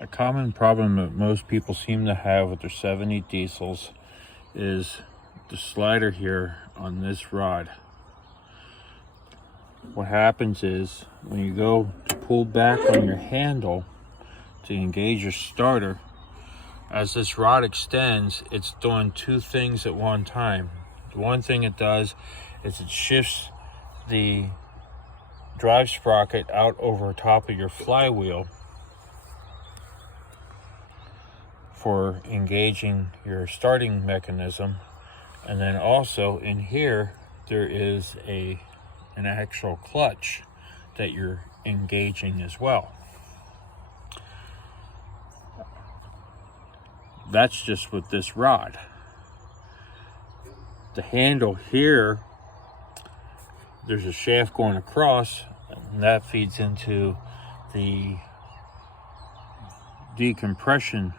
A common problem that most people seem to have with their 70 diesels is the slider here on this rod. What happens is when you go to pull back on your handle to engage your starter, as this rod extends, it's doing two things at one time. The one thing it does is it shifts the drive sprocket out over top of your flywheel for engaging your starting mechanism, and then also in here there is an actual clutch that you're engaging as well. That's just with this rod. The handle here, there's a shaft going across, and that feeds into the decompression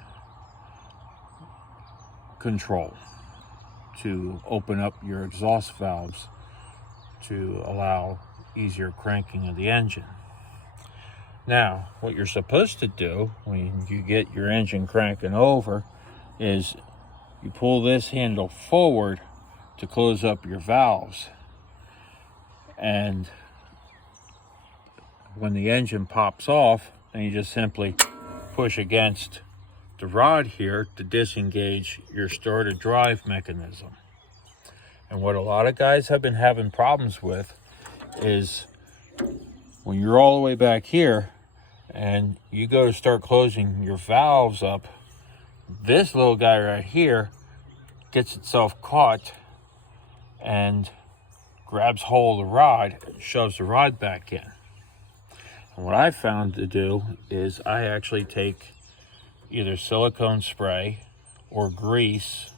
control to open up your exhaust valves to allow easier cranking of the engine. Now, what you're supposed to do when you get your engine cranking over is you pull this handle forward to close up your valves, and when the engine pops off, then you just simply push against the rod here to disengage your starter drive mechanism. And what a lot of guys have been having problems with is when you're all the way back here and you go to start closing your valves up, this little guy right here gets itself caught and grabs hold of the rod and shoves the rod back in. And what I found to do is I actually take either silicone spray or grease,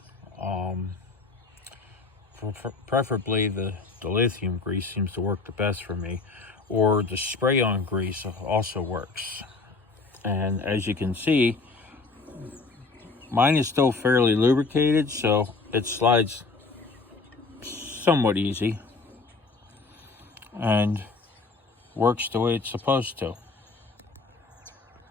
preferably the lithium grease seems to work the best for me, or the spray-on grease also works. And as you can see, mine is still fairly lubricated, so it slides somewhat easy and works the way it's supposed to.